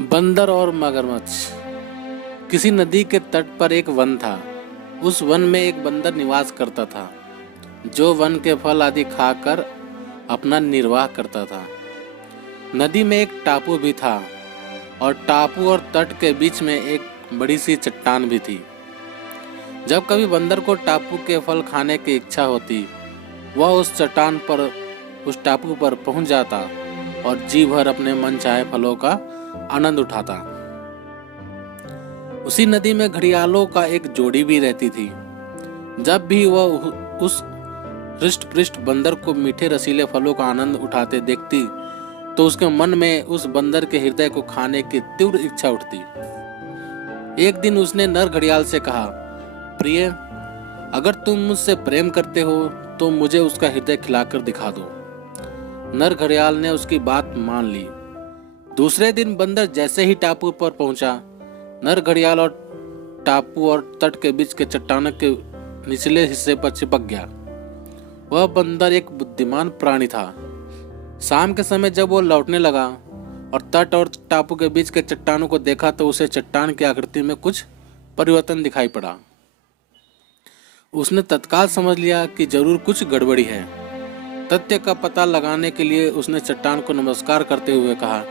बंदर और मगरमच्छ। किसी नदी के तट पर एक वन था। उस वन में एक बंदर निवास करता था, जो वन के फल आदि खाकर अपना निर्वाह करता था। नदी में एक टापू भी था और टापू और तट के बीच में एक बड़ी सी चट्टान भी थी। जब कभी बंदर को टापू के फल खाने की इच्छा होती, वह उस टापू पर पहुंच जाता और जी भर अपने मनचाहे फलों का आनंद उठाता। उसी नदी में घड़ियालों का एक जोड़ी भी रहती थी। जब भी वह उस हृष्ट पृष्ठ बंदर को मीठे रसीले फलों का आनंद उठाते देखती, तो उसके मन में उस बंदर के हृदय को खाने की तीव्र इच्छा उठती। एक दिन उसने नर घड़ियाल से कहा, प्रिय, अगर तुम मुझसे प्रेम करते हो तो मुझे उसका हृदय खिलाकर दिखा दो। नर घड़ियाल ने उसकी बात मान ली। दूसरे दिन बंदर जैसे ही टापू पर पहुंचा, नर घड़ियाल और टापू और तट के बीच के चट्टानों के निचले हिस्से पर चिपक गया। वह बंदर एक बुद्धिमान प्राणी था। शाम के समय जब वो लौटने लगा और तट और टापू के बीच के चट्टानों को देखा, तो उसे चट्टान की आकृति में कुछ परिवर्तन दिखाई पड़ा। उसने तत्काल समझ लिया कि जरूर कुछ गड़बड़ी है। तथ्य का पता लगाने के लिए उसने चट्टान को नमस्कार करते हुए कहा,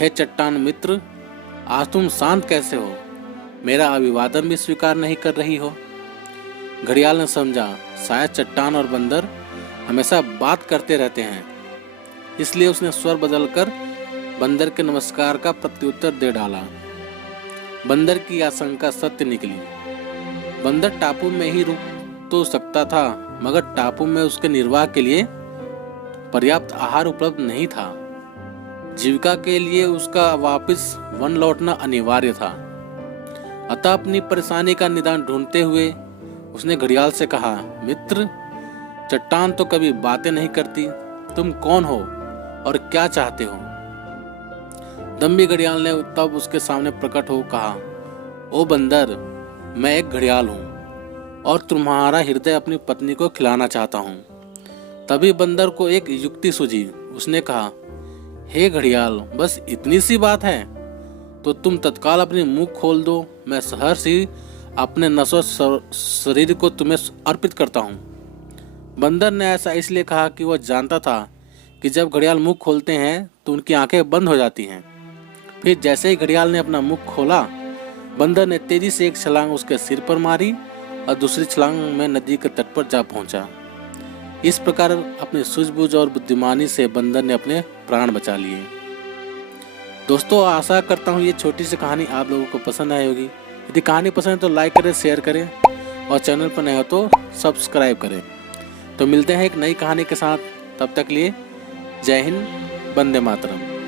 हे चट्टान मित्र, आज तुम शांत कैसे हो? मेरा अभिवादन भी स्वीकार नहीं कर रही हो। घड़ियाल ने समझा, शायद चट्टान और बंदर हमेशा बात करते रहते हैं, इसलिए उसने स्वर बदलकर बंदर के नमस्कार का प्रत्युत्तर दे डाला। बंदर की आशंका सत्य निकली। बंदर टापू में ही रुक तो सकता था, मगर टापू में उसके निर्वाह के लिए पर्याप्त आहार उपलब्ध नहीं था। जीविका के लिए उसका वापस वन लौटना अनिवार्य था। अतः अपनी परेशानी का निदान ढूंढते हुए उसने घड़ियाल से कहा, मित्र, चट्टान तो कभी बातें नहीं करती। तुम कौन हो और क्या चाहते हो? दम्भी घड़ियाल ने तब उसके सामने प्रकट हो कहा, ओ बंदर, मैं एक घड़ियाल हूँ और तुम्हारा हृदय अपनी पत्नी को खिलाना चाहता हूँ। तभी बंदर को एक युक्ति सूझी। उसने कहा, हे घड़ियाल, बस इतनी सी बात है तो तुम तत्काल अपनी मुंह खोल दो। मैं सहर्ष ही अपने नश्वर शरीर को तुम्हें अर्पित करता हूँ। बंदर ने ऐसा इसलिए कहा कि वह जानता था कि जब घड़ियाल मुंह खोलते हैं तो उनकी आंखें बंद हो जाती हैं। फिर जैसे ही घड़ियाल ने अपना मुंह खोला, बंदर ने तेजी से एक छलांग उसके सिर पर मारी और दूसरी छलांग में नदी के तट पर जा पहुंचा। इस प्रकार अपनी सूझबूझ और बुद्धिमानी से बंदर ने अपने प्राण बचा लिए। दोस्तों, आशा करता हूँ ये छोटी सी कहानी आप लोगों को पसंद आई होगी। यदि कहानी पसंद है तो लाइक करें, शेयर करें और चैनल पर नए हो तो सब्सक्राइब करें। तो मिलते हैं एक नई कहानी के साथ। तब तक लिए जय हिंद, वंदे मातरम।